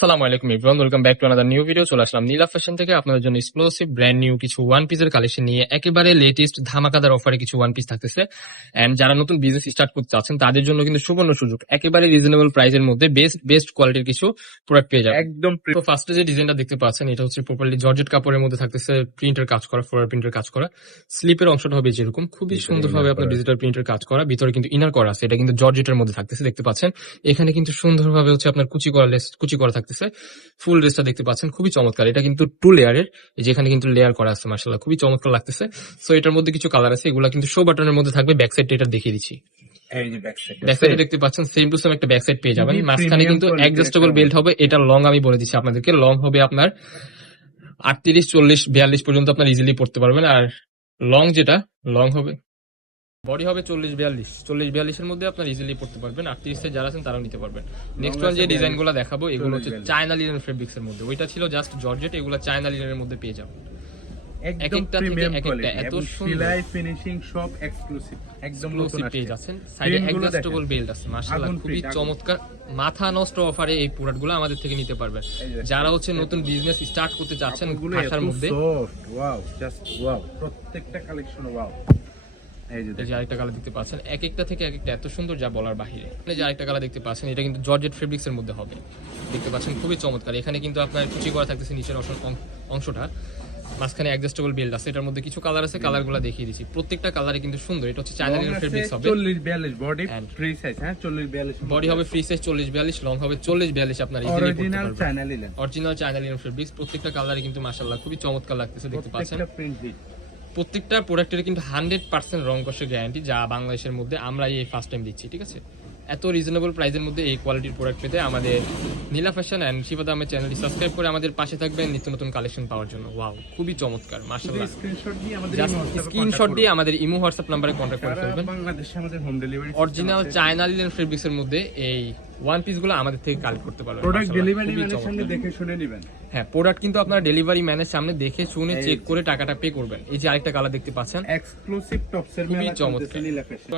সালাম আলাইকুম Ibrahim welcome back to another new video চলে আসলাম নীলা ফ্যাশন থেকে। আপনাদের জন্য এক্সক্লুসিভ ব্র্যান্ড নিউ কিছু ওয়ান পিসের কালেকশন নিয়ে একেবারে লেটেস্ট ধামাকাদার অফারে কিছু ওয়ান পিস থাকতেছে। এন্ড যারা নতুন বিজনেস স্টার্ট করতে চাচ্ছেন তাদের জন্য কিন্তু সুবর্ণ সুযোগ। একেবারে রিজনেবল প্রাইসের মধ্যে বেস্ট বেস্ট কোয়ালিটির কিছু প্রোডাক্ট পেয়ে যাবেন। একদম ফার্স্টে যে ডিজাইনটা দেখতে পাচ্ছেন এটা হচ্ছে প্রপারলি জর্জেট কাপড়ের মধ্যে থাকতেছে প্রিন্টের কাজ করা ফ্লোরার প্রিন্টের কাজ করা। স্লিপের অংশটা হবে যেরকম খুবই সুন্দরভাবে আপনার। ডিজিটাল প্রিন্টের কাজ করা। ভিতরে কিন্তু ইনার করা আছে এটা কিন্তু জর্জেটের মধ্যে থাকতেছে দেখতে পাচ্ছেন। এখানে কিন্তু সুন্দরভাবে হচ্ছে আপনার কুচি করা লেস কুচি করা থাকতেছে ফুল ড্রেসটা দেখতে পাচ্ছেন খুবই চমৎকার। এটা কিন্তু টু লেয়ারের যেখানে কিন্তু লেয়ার করা আছে মার্শাল্লাহ খুবই চমৎকার লাগতেছে। সো এটার মধ্যে কিছু কালার আছে এগুলা কিন্তু শো বাটনের মধ্যে থাকবে ব্যাক সাইড এটা দেখিয়ে দিচ্ছি। এই ব্যাক সাইড ব্যাক দেখতে পাচ্ছেন সেম টু সেম একটা ব্যাক সাইড পেয়ে যাবেন। মাঝখানে কিন্তু অ্যাডজাস্টেবল বেল্ট হবে এটা লং আমি বলে দিচ্ছি আপনাদেরকে। লং হবে আপনার আটত্রিশ চল্লিশ বিয়াল্লিশ পর্যন্ত আপনার ইজিলি পড়তে পারবেন। আর লং যেটা লং হবে বডি হবে চল্লিশ বিয়াল্লিশ। চল্লিশ বিয়াল্লিশের মধ্যে আপনার ইজিলি পড়তে পারবেন। আটত্রিশে যারা আছেন তারাও নিতে পারবেন। নেক্সট ওয়ান যে 42, ডিজাইনগুলো দেখাবো এগুলো হচ্ছে চায়না লিনের ফেব্রিক্স এর মধ্যে। ওইটা ছিল জাস্ট জর্জেট এগুলো চায়না লিনের মধ্যে পেয়ে যাবেন। একদম প্রিমিয়াম কোয়ালিটি এত সেলাই ফিনিশিং সব এক্সক্লুসিভ একদম নতুন পেজ আছেন সাইডে অ্যাডজাস্টেবল বেল্ট আছে মাশাআল্লাহ খুবই চমৎকার। মাথা নষ্ট অফারে এই প্রোডাক্টগুলো আমাদের থেকে নিতে পারবেন যারা হচ্ছে নতুন বিজনেস স্টার্ট করতে চাচ্ছেন কাপড়গুলো মধ্যে। ওয়াও জাস্ট ওয়াও প্রত্যেকটা কালেকশন ওয়াও এই যে আরেকটা কালার দেখতে পাচ্ছেন। এক একটা থেকে এক একটা এত সুন্দর যা বলার বাহিরে। এই যে আরেকটা কালার দেখতে পাচ্ছেন এটা কিন্তু জর্জেট ফেব্রিক্স এর মধ্যে হবে। দেখতে পাচ্ছেন খুবই চমৎকার। এখানে কিন্তু আপনার কুচি করা থাকতেছে নিচের অংশটা। মাঝখানে অ্যাডজাস্টেবল বেল্ট আছে এটার মধ্যে কিছু কালার আছে কালারগুলো দেখিয়ে দিচ্ছি। প্রত্যেকটা কালারে কিন্তু সুন্দর এটা হচ্ছে চায়না লিনের ফেব্রিক্স হবে। চল্লিশ বিয়াল্লিশ বডি ফ্রি সাইজ হ্যাঁ? বডি হবে ফ্রি সাইজ লং হবে আপনার ইজিলি অরিজিনাল পারবেন। চায়না লিলেন অরিজিনাল চায়না লিনের ফেব্রিক্স প্রত্যেকটা কালারে কিন্তু মাশাআল্লাহ খুবই চমৎকার লাগতেছে দেখতে পাচ্ছেন প্রত্যেকটা প্রিন্ট হিট প্রত্যেকটা প্রোডাক্টের কিন্তু হান্ড্রেড পার্সেন্ট রং কষের গ্যারান্টি যা বাংলাদেশের মধ্যে আমরা এই ফার্স্ট টাইম দিচ্ছি ঠিক আছে? এত রিজনেবল প্রাইসের মধ্যে এই কোয়ালিটির প্রোডাক্ট পেতে আমাদের নীলা ফ্যাশন অ্যান্ড শিবা দামের চ্যানেলটি সাবস্ক্রাইব করে আমাদের পাশে থাকবেন নিত্য নতুন কালেকশন পাওয়ার জন্য। ওয়াও খুবই চমৎকার স্ক্রিনশট দিয়ে আমাদের ইমো হোয়াটসঅ্যাপ নাম্বারে কন্ট্যাক্ট করে ফেলবেন। বাংলাদেশে আমাদের home delivery original China linen fabrics এর মধ্যে এই ওয়ান পিসগুলো আমাদের থেকে কালেক্ট করতে পারবেন প্রোডাক্ট ডেলিভারি খুবই ম্যানের সামনে দেখে শুনে নেবেন। হ্যাঁ প্রোডাক্ট কিন্তু আপনারা ডেলিভারি ম্যানের সামনে দেখে শুনে চেক করে টাকাটা পে করবেন। এই যে আরেকটা কালার দেখতে পাচ্ছেন। এক্সক্লুসিভ টপসের খুবই চমৎকার।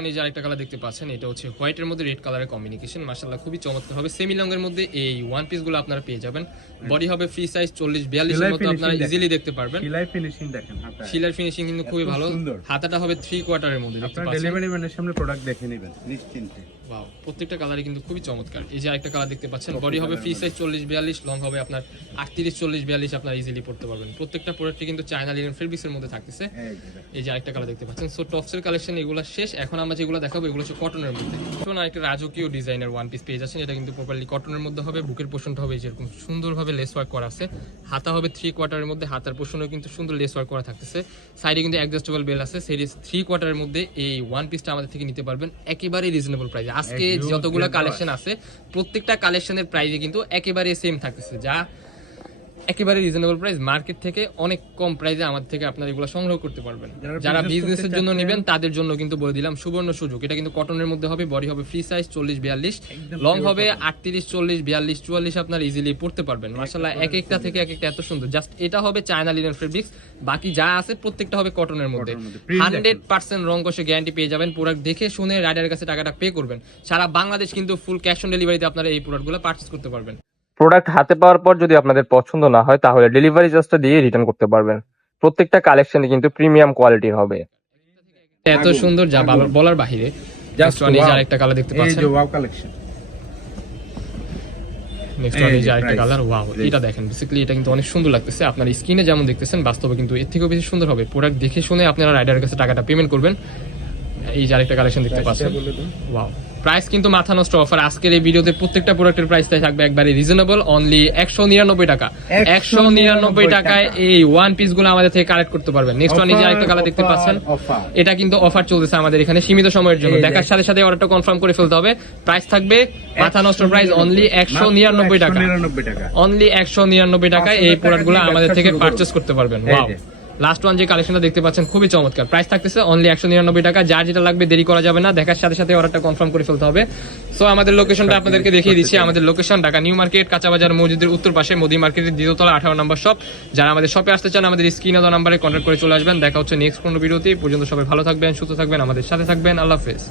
এই যে আরেকটা কালার দেখতে পাচ্ছেন এটা হচ্ছে হোয়াইটের মধ্যে রেড কালারের কম্বিনেশন মাশাআল্লাহ খুবই চমৎকার হবে। সেমি লং এর মধ্যে এই ওয়ান পিসগুলো আপনারা পেয়ে যাবেন। বডি হবে ফ্রি সাইজ চল্লিশ বিয়াল্লিশ সেলাই মতো আপনারা ইজিলি দেখতে পারবেন। সেলাই ফিনিশিং দেখেন হাতায়। শিলার ফিনিশিং কিন্তু খুবই ভালো। হাতাটা হবে থ্রি কোয়ার্টারের মধ্যে দেখতে আপনার পাচ্ছেন। ডেলিভারি ম্যানের সামনে প্রোডাক্ট দেখে নেবেন নিশ্চিন্তে। ওয়াও প্রত্যেকটা কালারই কিন্তু খুবই চমৎকার। এই যে আরেকটা কালার দেখতে পাচ্ছেন বডি হবে ফ্রি সাইজ চল্লিশ বিয়াল্লিশ লং হবে আপনার আটত্রিশ চল্লিশ বিয়াল্লিশ আপনার ইজিলি পড়তে পারবেন। প্রত্যেকটা প্রোডাক্টই কিন্তু চায়না লিনেন ফেব্রিক্সের মধ্যে থাকতেছে। এই যে দেখেন। এই যে আরেকটা কালার দেখতে পাচ্ছেন। সো টপসের কালেকশন এগুলো শেষ। এখন আমরা যেগুলো দেখাবো এগুলো হচ্ছে কটনের মধ্যে। এখন আরেকটা রাজকীয় ডিজাইনের ওয়ান পিস পেয়ে যাচ্ছেন। এটা কিন্তু প্রপারলি কটনের মধ্যে হবে বুকের পোষণটা হবে যেরকম সুন্দরভাবে লেস ওয়ার্ক করা আছে। হাতা হবে থ্রি কোয়ার্টারের মধ্যে হাতার পোষণও কিন্তু সুন্দর লেস ওয়ার্ক করা থাকতেছে। সাইডে কিন্তু অ্যাডজাস্টেবল বেল আছে। সেই থ্রি কোয়ার্টারের মধ্যে এই ওয়ান পিসটা আমাদের থেকে নিতে পারবেন একেবারে রিজনেবল প্রাইসে আজকে যতগুলো কালেকশন আছে প্রত্যেকটা কালেকশনের প্রাইসে কিন্তু একেবারে সেম থাকতেছে। যা একেবারে রিজনেবল প্রাইস মার্কেট থেকে অনেক কম প্রাইসে আমাদের থেকে আপনারা এগুলো সংগ্রহ করতে পারবেন। যারা business বিজনেসের জন্য নেবেন তাদের জন্য কিন্তু বলে দিলাম সুবর্ণ সুযোগ। এটা কিন্তু কটনের মধ্যে হবে বডি হবে ফ্রি সাইজ চল্লিশ বিয়াল্লিশ। লং হবে আটত্রিশ চল্লিশ বিয়াল্লিশ চুয়াল্লিশ আপনার ইজিলি পড়তে পারবেন। মার্শাল্লাহ এক একটা থেকে এক একটা এত সুন্দর। জাস্ট এটা হবে চায়না লিনেন ফেব্রিক্স বাকি যা আছে প্রত্যেকটা হবে কটনের মধ্যে। এর হান্ড্রেড পার্সেন্ট রং কষে গ্যারান্টি পেয়ে যাবেন। প্রোডাক্ট দেখে শুনে রাইডারের কাছে টাকাটা পে করবেন। সারা বাংলাদেশ কিন্তু ফুল ক্যাশ অন ডেলিভারিতে আপনারা এই প্রোডাক্টগুলো পারচেস করতে পারবেন। প্রোডাক্ট হাতে পাওয়ার পর যদি আপনাদের পছন্দ না হয় তাহলে ডেলিভারি চার্জটা দিয়ে রিটার্ন করতে পারবেন। প্রত্যেকটা কালেকশনই কিন্তু প্রিমিয়াম কোয়ালিটির হবে। এত সুন্দর যা বলার- বলার বাহিরে জাস্ট ওয়ান wow. আরেকটা কালার দেখতে পাচ্ছেন এই যে ওয়াও কালেকশন নেক্সট ওয়ান এই আরেকটা কালার ওয়াও এটা দেখেন বেসিক্যালি এটা কিন্তু অনেক সুন্দর লাগতেছে। আপনার স্ক্রিনে যেমন দেখতেছেন বাস্তবে কিন্তু এর থেকেও বেশি সুন্দর হবে। প্রোডাক্ট দেখে শুনে আপনারা রাইডারের কাছে টাকাটা পেমেন্ট করবেন। এই যে আরেকটা কালেকশন দেখতে পাচ্ছেন। ওয়াও প্রাইস কিন্তু মাথা নষ্ট অফার আজকের এই ভিডিওতে প্রত্যেকটা প্রোডাক্টের প্রাইস তাই থাকবে একবারে রিজনেবল অনলি একশো নিরানব্বই টাকা। একশো নিরানব্বই টাকায় এই ওয়ান পিসগুলো আমাদের থেকে কালেক্ট করতে পারবেন। নেক্সট ওয়ান আরেকটা কালার দেখতে পাচ্ছেন এটা কিন্তু অফার চলতেছে আমাদের এখানে সীমিত সময়ের জন্য। দেখার সাথে সাথে অর্ডারটা কনফার্ম করে ফেলতে হবে। প্রাইস থাকবে মাথা নষ্ট প্রাইস অনলি একশো নিরানব্বই টাকা। অনলি একশো নিরানব্বই টাকায় এই প্রোডাক্টগুলো আমাদের থেকে পারচেস করতে পারবেন। ওয়াও। লাস্ট ওয়ান যে কালেকশনটা দেখতে পাচ্ছেন খুবই চমৎকার। প্রাইস থাকতেছে অনলি একশো নিরানব্বই টাকা। যার যেটা লাগবে দেরি করা যাবে না। দেখার সাথে সাথে অর্ডারটা কনফার্ম করে ফেলতে হবে। সো আমাদের লোকেশনটা আপনাদেরকে দেখিয়ে দিচ্ছি। আমাদের লোকেশন ঢাকা নিউ মার্কেট কাঁচাবাজার মসজিদের উত্তর পাশে মোদি মার্কেটের দ্বিতীয়তলা আঠারো নম্বর শপ যারা আমাদের শপে আসতে চান আমাদের স্ক্রিনে দেওয়া নাম্বারে কন্ট্যাক্ট করে চলে আসবেন। দেখা হচ্ছে নেক্সট কোনো ভিডিওতে পর্যন্ত সবাই ভালো থাকবেন সুস্থ থাকবেন আমাদের সাথে থাকবেন। আল্লাহ হাফেজ।